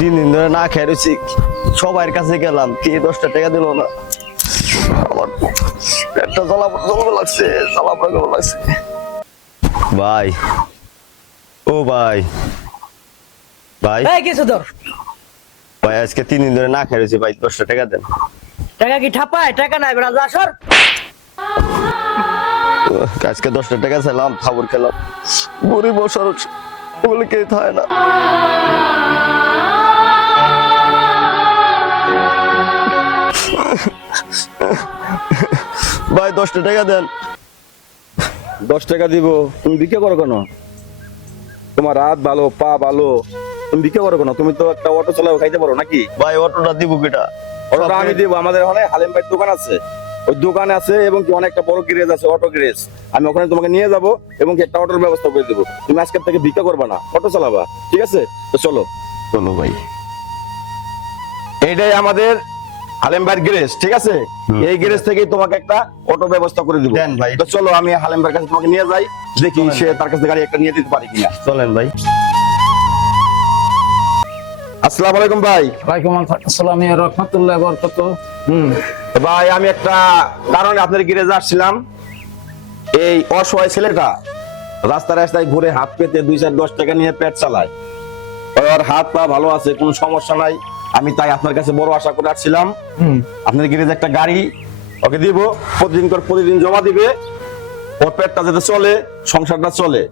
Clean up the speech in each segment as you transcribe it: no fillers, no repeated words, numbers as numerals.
দিন ধরে না খেয়ে রয়েছি, সবার কাছে গেলাম, কে 10টা টাকা দিল না। আমার পেটটা জ্বালা লাগছে। ভাই, ও ভাই, কিছু ধর। ভাই আজকে 3 দিন ধরে না খেয়ে রয়েছি ভাই, 10টা টাকা দেন। টাকা কি ঠাপায়? টাকা নাই বেড়া, যা সর। আজকে 10টা টাকা চাইলাম, খাবার খেলাম, গরিব বসার বলে কে থাকে না। ভাই 10টা টাকা দেন। 10 টাকা দিব? তুমি ভিক্ষা করো কেন? তোমার হাত ভালো, পা ভালো, তুমি ভিক্ষা করো কেন? তুমি তো একটা অটো চালাও, খাইতে পারো নাকি? ভাই অটোটা দিব কেটা? অটোটা আমি দিব। আমাদের ওখানে হালিম ভাইয়ের দোকান আছে, ওই দোকানে আছে এবং কি অনেকটা বড় গ্যারেজ আছে, অটো গ্যারেজ। আমি ওখানে তোমাকে নিয়ে যাব এবং কি একটা অটোর ব্যবস্থা করে দেবো। তুমি আজকের থেকে ভিক্ষা করবা না, অটো চালাবা, ঠিক আছে? তো চলো ভাই। এইটাই আমাদের হালিম ভাইয়ের গ্যারেজ, ঠিক আছে? এই গ্যারেজ থেকেই তোমাকে একটা অটো ব্যবস্থা করে দিব। দেন ভাই। তো চলো আমি হালিম ভাইয়ের কাছে তোমাকে নিয়ে যাই, দেখি সে তার কাছে গাড়ি একটা নিয়ে দিতে পারি কিনা। চলেন ভাই। আসসালামু আলাইকুম ভাই। ওয়ালাইকুম আসসালাম ওয়া রাহমাতুল্লাহি ওয়া বারাকাতুহু। ভাই আমি একটা কারণে আপনার গ্যারেজে আসছিলাম। এই অসহায় ছেলেটা রাস্তায় ঘুরে হাত পেতে 2-4-10 টাকা নিয়ে পেট চালায়। ওর হাত পা ভালো আছে, কোনো সমস্যা নাই। আমি তাই আপনার কাছে বড় আশা করে আসছিলাম। আপনার গ্যারেজে একটা গাড়ি ওকে দিব, প্রতিদিন জমা দিবে, ওর পেটটা যাতে চলে, সংসারটা চলে।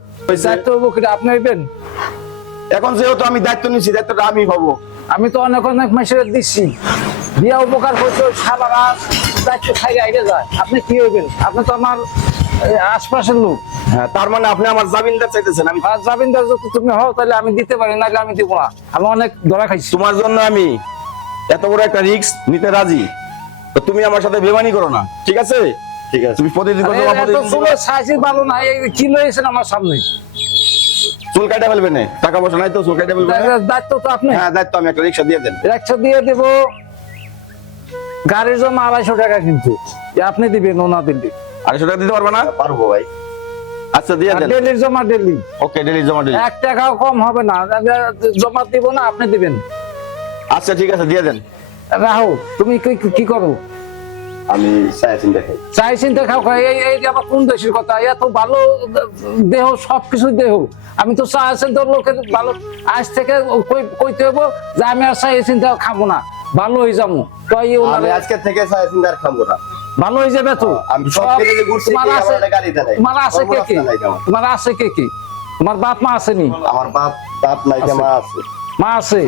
দায়িত্ব বকরি আপনি হইবেন? এখন যেহেতু আমি দায়িত্ব নিচ্ছি, দায়িত্বটা আমি হব। আমি তো অনেক মাসের দিচ্ছি, দিয়া উপকার করছো, সারা দায়িত্ব খাই আইডে যায়। আপনি কি হইবেন? আপনি তো আমার আশপাশের লোক। হ্যাঁ, তার মানে আপনি আমার জামিনদার চাইতেছেন? আমি জামিনদার যদি তুমি হও তাহলে আমি দিতে পারি, নাহলে আমি দিব না। আমি অনেক ধরা খাইছি। তোমার জন্য আমি এত বড় একটা রিস্ক নিতে রাজি, তো তুমি আমার সাথে বেমানি করো না, ঠিক আছে? ঠিক আছে। তুমি প্রতিদিন সাইজে ভালো না, কি লয়েছেন আমার সামনে? চুল কাটা ফেলবে না, টাকা পয়সা নাই তো চুল কাটা ফেলবে না? দায়িত্ব তো আপনি। হ্যাঁ দায়িত্ব আমি, একটা রিক্সা দিয়ে দেন। রিক্সা দিয়ে দেবো, গাড়ির জমা 250 টাকা, কিন্তু আপনি দিবেন না দিল্লি? 250 টাকা দিতে পারবে না? পারবো ভাই। আচ্ছা দিয়ে দেন। ডেলির জমা ডেলি। ওকে, ডেলি জমা ডেলি। 1 টাকাও কম হবে না, জমা দিব না, আপনি দিবেন। আচ্ছা ঠিক আছে, দিয়ে দেন। রাহু, তুমি কি করো? আমি সায়াসিন দেখাই। চাই চিন্তা খাও খাই, এই যে আবার কোন দেশের কথা? এত ভালো দেহ, সবকিছু দেহ। আমি তো চা আছেন তোর লোকের ভালো। আজ থেকে কইতে হবো যে আমি আর চাই চিন্তা খাবো না, ভালো হয়ে যাবো। তো আমি আজকে থেকে সায়াসিন আর খাবো না। ভালো হয়ে যাবে তো। আমি সব গ্যারেজে ঘুরছি, তোমার আছে, আমার গাড়ি দেয়। তোমার আছে কে কি? তোমার আছে কে কি? তোমার বাপ মা আসেনি? আমার বাপ নাই, মা আছে। মা আছে।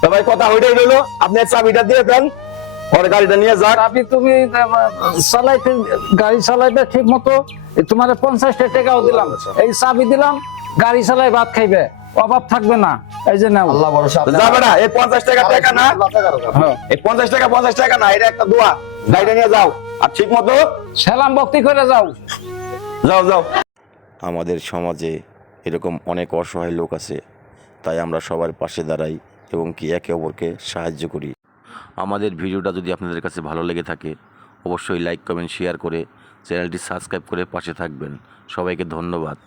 তো ভাই কথা ওইটাই রইলো, আপনি চাবিটা দিয়ে দেন, ওর গাড়িটা নিয়ে যাক। আপনি তুমি চালাইতে, গাড়ি চালাইবে ঠিক মতো, তোমার 50 টাকাও দিলাম, এই চাবি দিলাম, গাড়ি চালাই ভাত খাইবে, অভাব থাকবে না। এই যে নাও। আল্লাহ ভরসা। যাবে না, এই 50 টাকা না, এই 50 টাকা না, এটা একটা দোয়া। গাড়িটা নিয়ে যাও আর ঠিক মতো সালাম ভক্তি করে যাও। যাও যাও। আমাদের সমাজে এরকম অনেক অসহায় লোক আছে, তাই আমরা সবার পাশে দাঁড়াই এবং কি একে অপরকে সাহায্য করি। আমাদের ভিডিওটা যদি আপনাদের কাছে ভালো লেগে থাকে, অবশ্যই লাইক কমেন্ট শেয়ার করে চ্যানেলটি সাবস্ক্রাইব করে পাশে থাকবেন। সবাইকে ধন্যবাদ।